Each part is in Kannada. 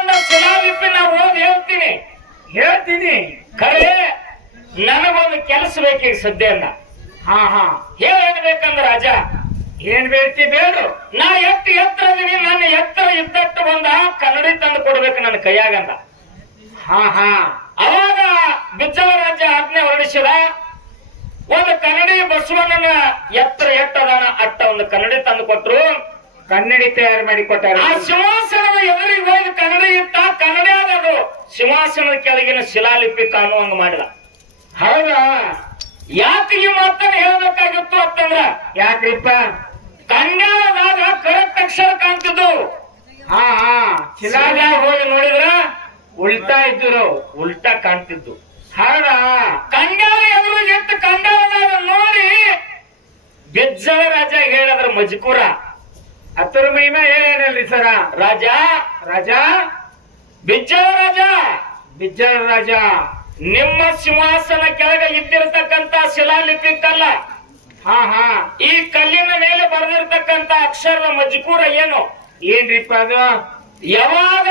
ಬಸವಣ್ಣ ಶಿಲಾಲಿಪಿ ನಾ ಓದಿ ಹೇಳ್ತೀನಿ ಖರೆ ನನಗೊಂದು ಕೆಲಸ ಬೇಕೀಗ ಸದ್ಯನ್ನ. ಹಾ ಏನ್ ಬೇಕಂದ್ರ ರಾಜ ಏನ್ ಬೇಡ್ತಿ ಬೇಡು. ನಾ ಎತ್ತರ ಇದೀನಿ, ನನ್ನ ಎತ್ತರ ಇದ್ದಟ್ಟು ಬಂದ ಕನ್ನಡಿ ತಂದು ಕೊಡ್ಬೇಕು ನನ್ನ ಕೈಯಾಗಂದ. ಹಾ ಅವಾಗ ಬಿಜ್ಜಳ ರಾಜ್ಯ ಆಜ್ಞೆ ಹೊರಡಿಸಿದ. ಒಂದು ಕನ್ನಡಿ ಬಸವಣ್ಣನ ಎತ್ತರ ಎಟ್ಟದಾನ ಅಟ್ಟ ಒಂದು ಕನ್ನಡಿ ತಂದು ಕೊಟ್ರು. ಕನ್ನಡಿ ತಯಾರು ಮಾಡಿ ಕೊಟ್ಟಾರ. ಆ ಸಿಂಹಾಸನದ ಎದುರಿಗೆ ಹೋಗಿ ಕನ್ನಡಿ ಇಟ್ಟ. ಕನ್ನಡಿ ಆದದು ಸಿಂಹಾಸನದ ಕೆಳಗಿನ ಶಿಲಾಲಿಪಿ ಕಾಣುವಂಗ ಮಾಡಿದ. ಹೌದಾ? ಯಾಕೆ ಈ ಮಾತನ್ನ ಹೇಳ್ಬೇಕಾಗಿತ್ತು ಅಂತಂದ್ರ, ಯಾಕ್ರಿಪ್ಪ? ಕನ್ನಡದಾಗ ಕರೆಕ್ಟ್ ಅಕ್ಷರ ಕಾಣ್ತಿದ್ದು. ಹಾ ಶಿಲಾಗ ಹೋಗಿ ನೋಡಿದ್ರ ಉಲ್ಟಾ ಇದ್ರು, ಉಲ್ಟಾ ಕಾಣ್ತಿದ್ದು. ಹೌದಾ? ಕನ್ನಡ ಎದುರಿಗೆ ಇಟ್ಟು ಕನ್ನಡದಾಗ ನೋಡಿ ಬಿಜ್ಜಳ ರಾಜ ಹೇಳಿದ್ರ ಮಜ್ಕೂರ. ಹತ್ತರ ಮಹಿಮೆ ಹೇಳಲ್ರಿ ಸರ. ರಾಜ ಬಿಜ್ಜಳ ರಾಜ ನಿಮ್ಮ ಸಿಂಹಾಸನ ಕೆಳಗೆ ಇದ್ದಿರತಕ್ಕಂತ ಶಿಲಾಲಿಪಿ ಕಲ್ಲ. ಹಾ ಈ ಕಲ್ಲಿನ ಮೇಲೆ ಬರೆದಿರ್ತಕ್ಕಂತ ಅಕ್ಷರದ ಮಜ್ಕೂರ ಏನು? ಏನ್ರಿಪ್ಪ ಅದು? ಯಾವಾಗ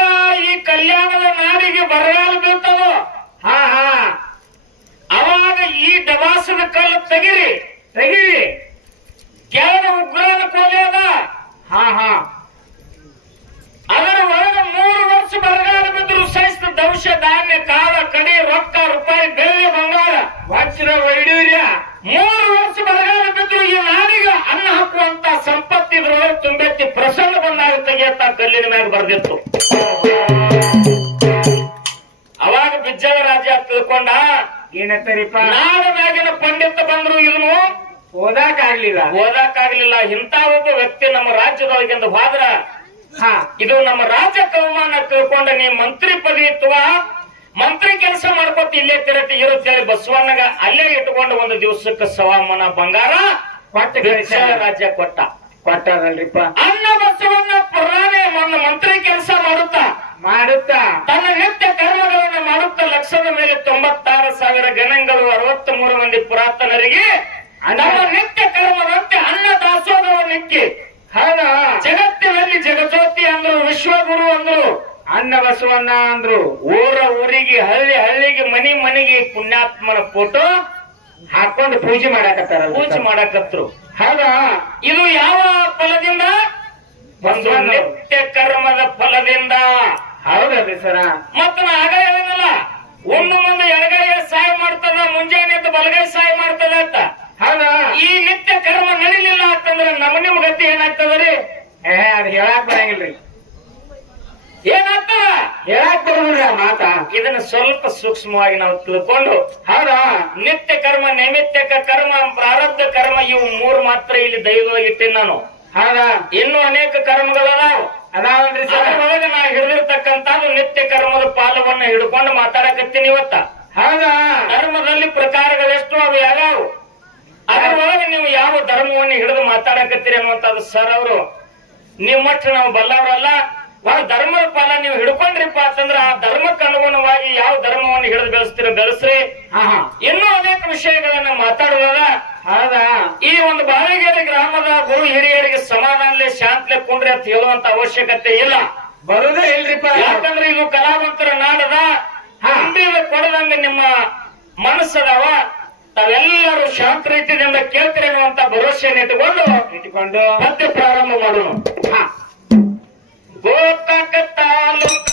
ಈ ಕಲ್ಯಾಣದ ನಾಡಿಗೆ ಬರಗಾಲ ಬೀಳ್ತದೋ ಹಾ ಅವಾಗ ಈ ಡಬಾಸದ ಕಲ್ಲು ತೆಗಿರಿ. ಕೆಳಗೆ ಉಗ್ರನ ಕೋಲೆ ಅದ. ಹಾ ಅದರ ಒಳಗೆ 3 ವರ್ಷ ಬರಗಾಲ ಬಿದ್ರು ಸಹಿತ ದವಶ ಧಾನ್ಯ ಕಾಳ ಕಡಿ ರೊಕ್ಕ ರೂಪಾಯಿ ಬೆಳ್ಳಿ ಬಂಗಾರ ವಜ್ರ ವೈಡೂರ್ಯ 3 ವರ್ಷ ಬರಗಾಲ ಬಿದ್ರು ಈ ನಾಡಿಗೆ ಅನ್ನ ಹಾಕುವಂತ ಸಂಪತ್ತಿದ್ರೊಳಗೆ ತುಂಬೆತ್ತಿ ಪ್ರಸನ್ನ ಬಂದಾಗ ತೆಗೆಯತ್ತ ಕಲ್ಲಿನ ಮ್ಯಾಗ ಬರ್ದಿತ್ತು. ಅವಾಗ ಬಿಜ್ಜಳ ರಾಜ ತಿಳ್ಕೊಂಡ, ಏನತ್ತರಿಪ್ಪ? ನಾಡಿನಾಗಿನ ಪಂಡಿತ ಬಂದ್ರು ಇದನ್ನು ಓದಾಕಾಗ್ಲಿಲ್ಲ. ಇಂಥ ಒಬ್ಬ ವ್ಯಕ್ತಿ ನಮ್ಮ ರಾಜ್ಯದೊಳಗಿಂದ ಹೋದ್ರ ಇದು ನಮ್ಮ ರಾಜ್ಯ ಕವಮಾನ ತಿಳ್ಕೊಂಡ ನೀ ಮಂತ್ರಿ ಪದವಿ ಇತ್ತುವ ಮಂತ್ರಿ ಕೆಲಸ ಮಾಡ್ಕೊತ ಇಲ್ಲೇ ತಿರಟಿ ಇರುತ್ತೇಳಿ ಬಸವಣ್ಣಗ ಅಲ್ಲೇ ಇಟ್ಕೊಂಡು ಒಂದು ದಿವಸಕ್ಕೆ ಸವಾಮನ ಬಂಗಾರ ರಾಜ್ಯ ಕೊಟ್ಟದಲ್ರಿಪ್ಪ. ಅನ್ನ ಬಸವಣ್ಣ ಪ್ರಧಾನಿ ಮಂತ್ರಿ ಕೆಲಸ ಮಾಡುತ್ತಾ ತನ್ನ ನಿತ್ಯ ಕರ್ಮಗಳನ್ನು ಮಾಡುತ್ತಾ ಲಕ್ಷದ ಮೇಲೆ 96,000 ಗಣಗಳು 63 ಮಂದಿ ಪುರಾತನರಿಗೆ ನಮ್ಮ ನಿತ್ಯ ಕರ್ಮದಂತೆ ಅನ್ನ ದಾಸೋಹವನ್ನಿಕ್ಕಿ ಜಗತ್ತಿನಲ್ಲಿ ಜಗಜ್ಯೋತಿ ಅಂದ್ರು, ವಿಶ್ವಗುರು ಅಂದ್ರು, ಅನ್ನ ಬಸವಣ್ಣ ಅಂದ್ರು. ಊರಿಗೆ ಹಳ್ಳಿಗೆ ಮನೆಗೆ ಪುಣ್ಯಾತ್ಮನ ಫೋಟೋ ಹಾಕೊಂಡು ಪೂಜೆ ಮಾಡಕತ್ರು. ಹೌದಾ? ಇದು ಯಾವ ಫಲದಿಂದ? ಒಂದು ನಿತ್ಯ ಕರ್ಮದ ಫಲದಿಂದ. ಹೌದಲ್ರಿ ಸರ? ಮತ್ತ ನಾ ಆಗ ಹೇಳಿನಲ್ಲ, ಒಂದು ಮುಂದೆ ಎಡಗೈ ಸಹಾಯ ಮಾಡ್ತದ, ಮುಂಜಾನೆ ಬಲಗೈ ಸಹಾಯ ಮಾಡ್ತದ ಅಂತ. ಹೌದಾ? ಈ ನಿತ್ಯ ಕರ್ಮ ನಡಿಲಿಲ್ಲ ಅಂತಂದ್ರೆ ನಿಮ್ಮ ಗತಿ ಏನಾಗ್ತದ್ರಿ? ಅದು ಹೇಳಕ್ ಬರಂಗಿಲ್ರಿ. ಏನಾಗ್ತದ? ಹೇಳಕ್ ಬರೋದ್ರಿ ಆ ಮಾತ. ಇದನ್ನ ಸ್ವಲ್ಪ ಸೂಕ್ಷ್ಮವಾಗಿ ನಾವು ತಿಳ್ಕೊಂಡು, ಹೌದಾ, ನಿತ್ಯ ಕರ್ಮ, ನೈಮಿತ್ಯಕ ಕರ್ಮ, ಪ್ರಾರಬ್ಧ ಕರ್ಮ ಇವು 3 ಮಾತ್ರ ಇಲ್ಲಿ ದೈವದೊಳಗೆ ಇಟ್ಟಿನಿ ನಾನು. ಹೌದಾ? ಇನ್ನೂ ಅನೇಕ ಕರ್ಮಗಳದಾವ. ಅದಾವಲ್ರಿ ಸರ್? ಅದರೊಳಗೆ ನಾ ಹಿಡಿದಿರ್ತಕ್ಕಂಥದ್ದು ನಿತ್ಯ ಕರ್ಮದ ಪಾಲವನ್ನ ಹಿಡ್ಕೊಂಡು ಮಾತಾಡಕತ್ತೀನಿ ಇವತ್ತ. ಹೌದಾ? ಧರ್ಮದಲ್ಲಿ ಪ್ರಕಾರಗಳೆಷ್ಟು, ಅವು ಯಾವ್ಯಾವು, ಅದರೊಳಗೆ ನೀವು ಯಾವ ಧರ್ಮವನ್ನು ಹಿಡಿದು ಮಾತಾಡಕತ್ತೀರಿ ಅನ್ನುವಂಥದ್ದು ಸರ್ ಅವರು ನಿಮ್ಮಷ್ಟು ನಾವು ಬಲ್ಲವರಲ್ಲ. ಧರ್ಮದ ಪಾಲ ನೀವು ಹಿಡ್ಕೊಂಡ್ರಿಪ್ಪ ಅಂತಂದ್ರ ಆ ಧರ್ಮಕ್ಕೆ ಅನುಗುಣವಾಗಿ ಯಾವ ಧರ್ಮವನ್ನು ಹಿಡಿದು ಬೆಳೆಸ್ರಿ. ಇನ್ನೂ ಅನೇಕ ವಿಷಯಗಳನ್ನ ಮಾತಾಡುವಾಗ ಹೌದಾ? ಈ ಒಂದು ಬಾಳೆಗೆರೆ ಗ್ರಾಮದ ಗುರು ಹಿರಿಯರಿಗೆ ಸಮಾಧಾನಲೆ ಶಾಂತಲೆ ಕುಂಡ್ರಿ ಅಂತ ಹೇಳುವಂತ ಅವಶ್ಯಕತೆ ಇಲ್ಲ. ಬರುದೇ ಇಲ್ರಿಪ್ಪ. ಯಾಕಂದ್ರೆ ಇದು ಕಲಾವಂತರ ನಾಡದ. ಹಂಬಿದ ಕೊಡದಂಗ ನಿಮ್ಮ ಮನಸ್ಸದವ. ತಾವೆಲ್ಲರೂ ಶಾಂತ ರೀತಿಯಿಂದ ಕೇಳ್ತೀರಿ ಅನ್ನುವಂತ ಭರವಸೆಯನ್ನು ಇಟ್ಟುಕೊಂಡು ಮತ್ತೆ ಪ್ರಾರಂಭ ಮಾಡೋಣ. ಗೋಕಾಕ ತಾಲೂಕ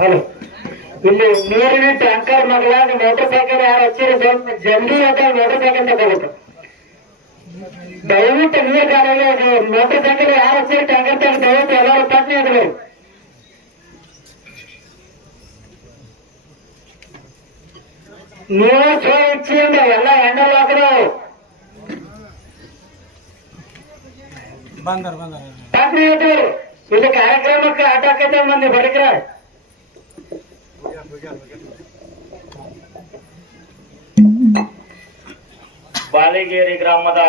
ಹಲೋ, ಇಲ್ಲಿ ನೀರಿನ ಟ್ಯಾಂಕರ್ ಮಗಳಾಗ ಮೋಟರ್ ಸೈಕಲ್ ಯಾರು ಹಚ್ಚಿರಿ ಸ್ವಲ್ಪ ಜಲ್ದಿ ಅಂತ ಮೋಟರ್ ಸೈಕಲ್ ತಗೋಬೇಕು. ದಯವಿಟ್ಟು ನೀರ್ ಗಾಡಿಗೆ ಮೋಟರ್ ಸೈಕಲ್ ಯಾರು ಹಚ್ಚಿರಿ ಟ್ಯಾಂಕರ್ ತಗ ದಯವಿಟ್ಟು ಎಲ್ಲರೂ ಪಟ್ನೆ ಇದ್ರು. ನೀವು ಸೋ ಇಚ್ಚಿ ಅಂದ್ರೆ ಎಲ್ಲ ಹ್ಯಾಂಡಲ್ ಹಾಕಿದ್ರು ಪಟ್ನೆ ಇದ್ರು. ಇಲ್ಲಿ ಕಾರ್ಯಕ್ರಮಕ್ಕೆ ಆಟ ಹಾಕೈತೆ ಮಂದಿ ಬಡಕ್ರ ಬಾಲಿಗೇರಿ ಗ್ರಾಮದ